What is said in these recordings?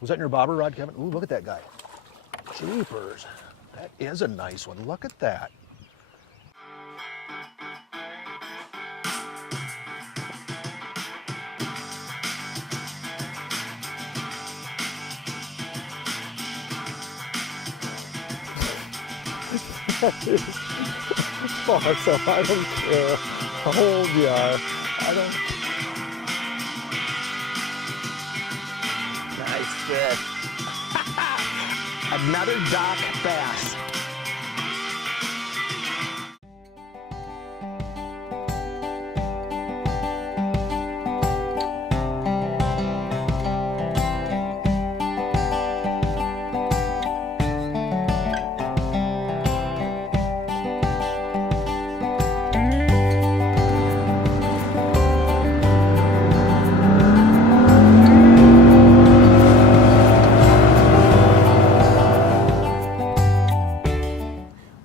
Was that in your bobber rod, Kevin? Ooh, look at that guy. Jeepers. That is a nice one. Look at that. Awesome. I don't care how old you are. I don't. Nice fish. Another dock bass.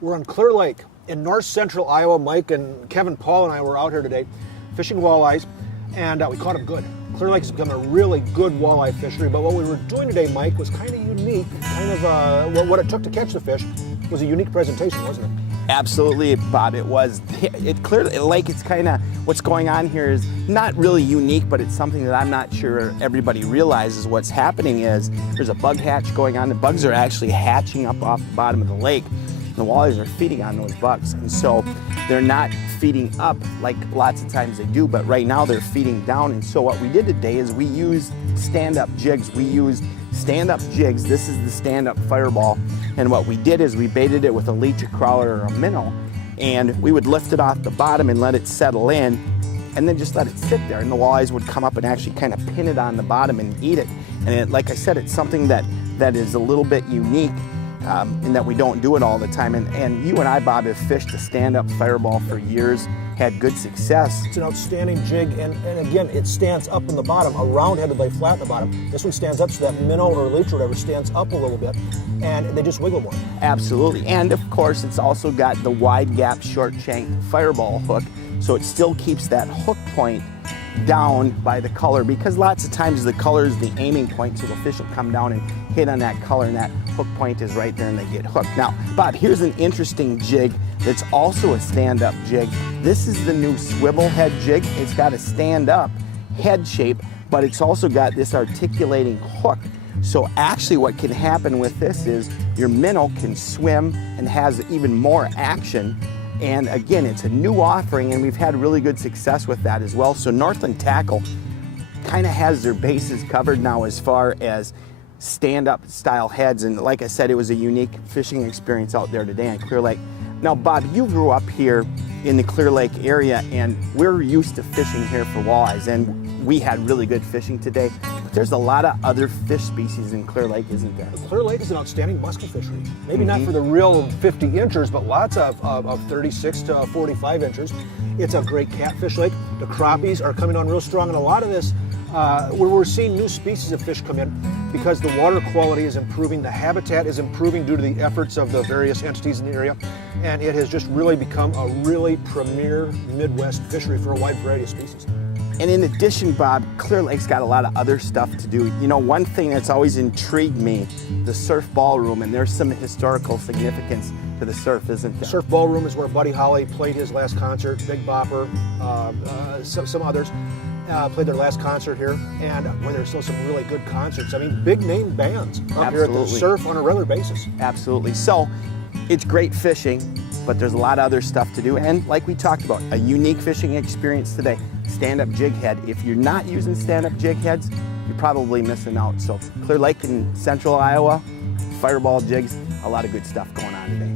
We're on Clear Lake in north central Iowa. Mike and Kevin, Paul, and I were out here today fishing walleyes, and we caught them good. Clear Lake has become a really good walleye fishery, but what we were doing today, Mike, was kind of unique. Kind of what it took to catch the fish was a unique presentation, wasn't it? Absolutely, Bob, it was. Clear Lake, it's kind of, what's going on here is not really unique, but it's something that I'm not sure everybody realizes. What's happening is there's a bug hatch going on. The bugs are actually hatching up off the bottom of the lake. The walleyes are feeding on those bugs, and so they're not feeding up like lots of times they do, but right now they're feeding down. And so what we did today is we used stand-up jigs. We used stand-up jigs. This is the stand-up fireball, and what we did is we baited it with a leech, a crawler, or a minnow, and we would lift it off the bottom and let it settle in, and then just let it sit there, and the walleyes would come up and actually kind of pin it on the bottom and eat it. And like I said, it's something that is a little bit unique. In that we don't do it all the time. And you and I, Bob, have fished a stand-up fireball for years, had good success. It's an outstanding jig, and again, it stands up in the bottom. A round head would lay flat in the bottom. This one stands up so that minnow or leech or whatever stands up a little bit, and they just wiggle more. Absolutely, and of course, it's also got the wide gap, short shank fireball hook, so it still keeps that hook point down by the color, because lots of times the color is the aiming point, so the fish will come down and hit on that color, and that hook point is right there and they get hooked. Now, Bob, here's an interesting jig that's also a stand-up jig. This is the new swivel head jig. It's got a stand-up head shape, but it's also got this articulating hook. So actually what can happen with this is your minnow can swim and has even more action. And again, it's a new offering, and we've had really good success with that as well. So Northland Tackle kind of has their bases covered now as far as stand-up style heads. And like I said, it was a unique fishing experience out there today on Clear Lake. Now, Bob, you grew up here in the Clear Lake area, and we're used to fishing here for walleyes, and we had really good fishing today. But there's a lot of other fish species in Clear Lake, isn't there? Clear Lake is an outstanding musky fishery. Maybe not for the real 50 inchers, but lots of 36 to 45 inches. It's a great catfish lake. The crappies are coming on real strong, and a lot of this, we're seeing new species of fish come in because the water quality is improving, the habitat is improving due to the efforts of the various entities in the area, and it has just really become a really premier Midwest fishery for a wide variety of species. And in addition, Bob, Clear Lake's got a lot of other stuff to do. You know, one thing that's always intrigued me, the surf ballroom, and there's some historical significance to the surf, isn't there? Surf ballroom is where Buddy Holly played his last concert, Big Bopper, some others played their last concert here, and where there's still some really good concerts. I mean, big name bands up here at the surf on a regular basis. Absolutely. So it's great fishing, but there's a lot of other stuff to do. And like we talked about, a unique fishing experience today, stand-up jig head. If you're not using stand-up jig heads, you're probably missing out. So Clear Lake in central Iowa, fireball jigs, a lot of good stuff going on today.